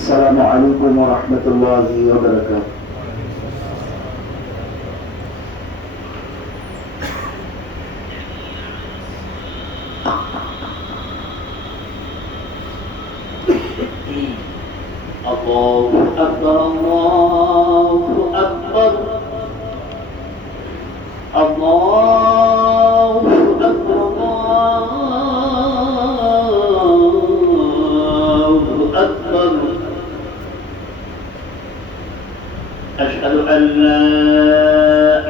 السلام عليكم ورحمة الله وبركاته. الله أكبر الله أكبر الله أكبر الله أكبر. أشهد أن لا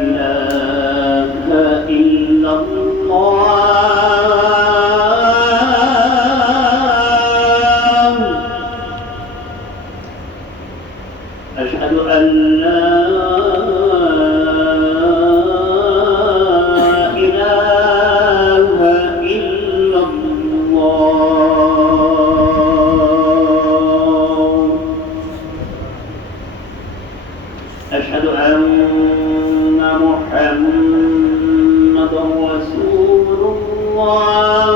إله إلا الله. أشهد أن لا إله إلا الله. أشهد أن محمدا رسول الله.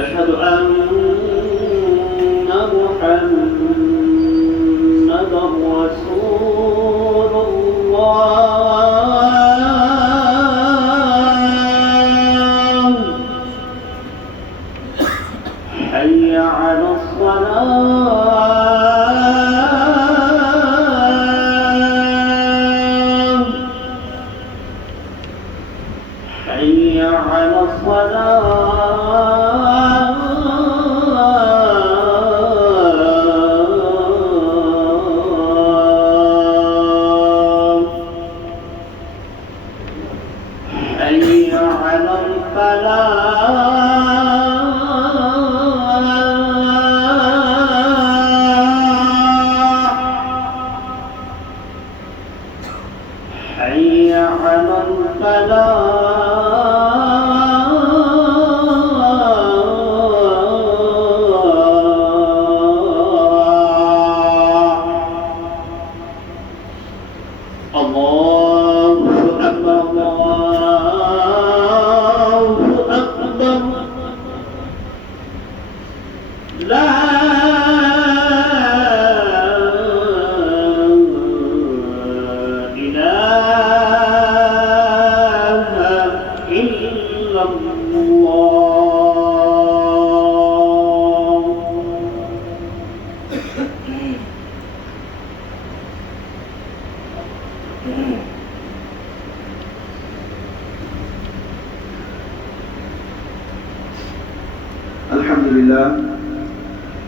أشهد أن محمدا رسول الله. حي على الصلاة حي على الصلاة. حي على الفلاح. حي على الفلاح. الله أكبر الله أكبر. لا إله إلا الله.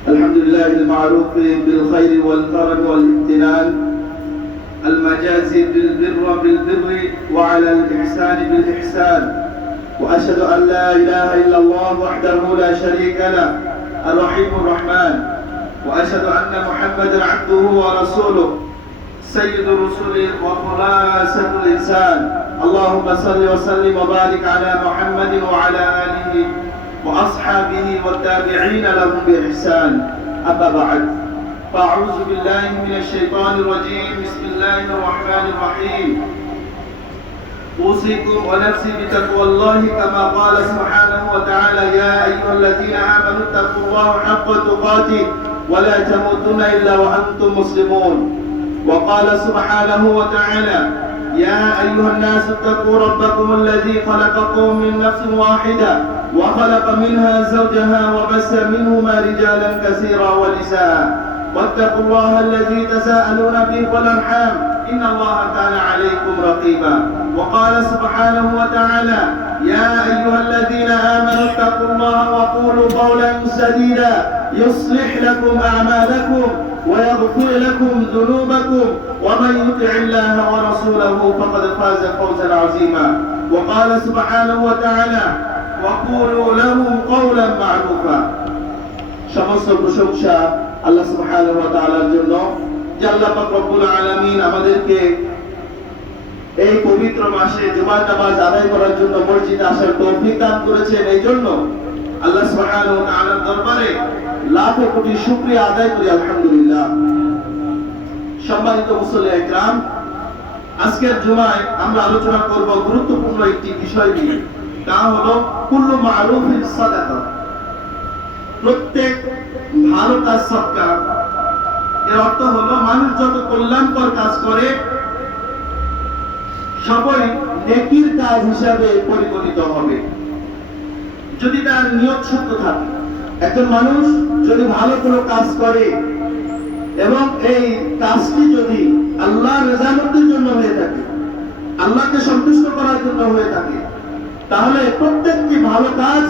الحمد لله المعروف بالخير والكرم والامتنان، المجازي بالبر بالبر وعلى الإحسان بالإحسان. وأشهد أن لا إله إلا الله وحده لا شريك له الرحيم الرحمن. وأشهد أن محمدا عبده ورسوله سيد الرسل وخلاصة الإنسان. اللهم صل وسلم وبارك على محمد وعلى آله وأصحابه والتابعين لهم بإحسان. أما بعد، فأعوذ بالله من الشيطان الرجيم. بسم الله الرحمن الرحيم. أوصيكم ونفسي بتقوى الله كما قال سبحانه وتعالى: يا أيها الذين آمنوا اتقوا الله حق تقاته ولا تموتن إلا وأنتم مسلمون. وقال سبحانه وتعالى: يا أيها الناس اتقوا ربكم الذي خلقكم من نفس واحدة وخلق منها زوجها وبث منهما رجالا كثيرا ونساء واتقوا الله الذي تساءلون به والأرحام إن الله كان عليكم رقيبا. وقال سبحانه وتعالى: يا أيها الذين آمنوا اتقوا الله وقولوا قولا سديدا يصلح لكم أعمالكم ويغفر لكم ذنوبكم ومن يطع الله ورسوله فقد فاز فوزا عظيما. وقال سبحانه وتعالى: وقولوا لهم قولا معروفا. সমস্ত প্রশংসা আল্লাহ সুবহানাহু ওয়া তাআলার জন্য, যে আল্লাহ পাক রব্বুল আলামিন আমাদেরকে এই পবিত্র মাসে জুমার নামাজ আদায় করার জন্য মসজিদে আসার তৌফিক দান করেছেন। এই জন্য আল্লাহ সুবহানাহু ওয়া তাআলার দরবারে লাখো কোটি শুকরিয়া আদায় করি আলহামদুলিল্লাহ। সম্মানিত মুসল্লি একরাম, আজকের জুমায় আমরা আলোচনা করব গুরুত্বপূর্ণ একটি বিষয় নিয়ে। তা হলো কুল্লু মারুফিন সাদাকা, প্রত্যেক ভালো কাজ সদকা। এর অর্থ হলো মানুষ যত কল্যাণকর কাজ করে সবই নেকির কাজ হিসাবে পরিগণিত হবে, যদি তার নিয়ত শুদ্ধ থাকে। একজন মানুষ যদি ভালো কোনো কাজ করে এবং এই কাজটি যদি আল্লাহর রেজামতের জন্য হয়ে থাকে, আল্লাহকে সন্তুষ্ট করার জন্য হয়ে থাকে, তাহলে প্রত্যেকটি ভালো কাজ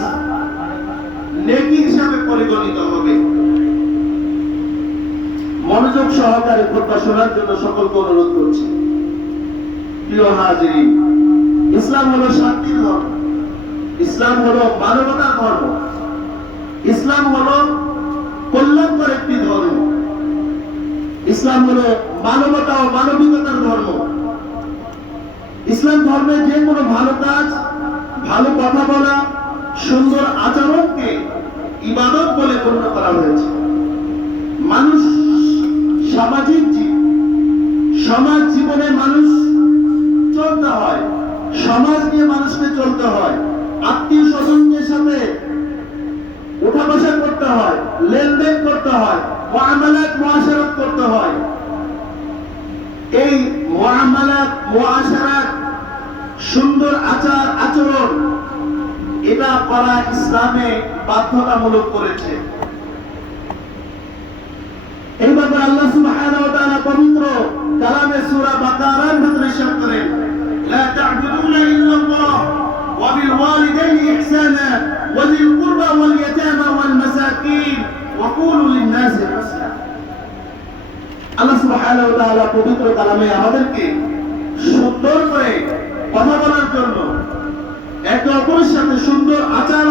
নেকি হিসাবে পরিগণিত হবে। মনোযোগ সহকারে খুতবা শোনার জন্য সকলকে অনুরোধ করছি। প্রিয় হাজিরিন, ইসলাম হলো শান্তির ধর্ম, ইসলাম হলো মানবতার ধর্ম, ইসলাম হলো কল্যাণকর একটি ধর্ম, ইসলাম হলো মানবতা ও মানবিকতার ধর্ম। ইসলাম ধর্মে যে কোনো ভালো কাজ, ভালো কথা বলা, সুন্দর আচরণকে ইবাদত বলে গণ্য করা হয়েছে। মানুষ সামাজিক জীব, সমাজ জীবনে মানুষ চলতে হয়, সমাজ নিয়ে মানুষকে চলতে হয়, আত্মীয় স্বজনদের সাথে উঠা বসা করতে হয়, লেনদেন করতে হয়, মুআমালাত মুআশারাত করতে হয়। এই মুআমালাত মুআশারাত, সুন্দর আচার আচরণ, এটা করা ইসলামে বাধ্যতামূলক করেছে। এই ব্যাপারে আল্লাহ সুবহানাহু ওয়া তাআলা পবিত্র কালামে সূরা বাকারার ভিতরে ইরশাদ করেন, লা তা'বুদুনা ইল্লাল্লাহ ওয়া বিল ওয়ালিদাইনি ইহসানা ওয়া যিল কুরবা ওয়াল ইয়াতামা ওয়াল মাসাকিন ওয়া কুলু লিন-নাসি হুসনা। আল্লাহ সুবহানাহু ওয়া তাআলা পবিত্র কালামে আমাদেরকে সুন্দর করে কথা বলার জন্য, একে অপরের সাথে সুন্দর আচার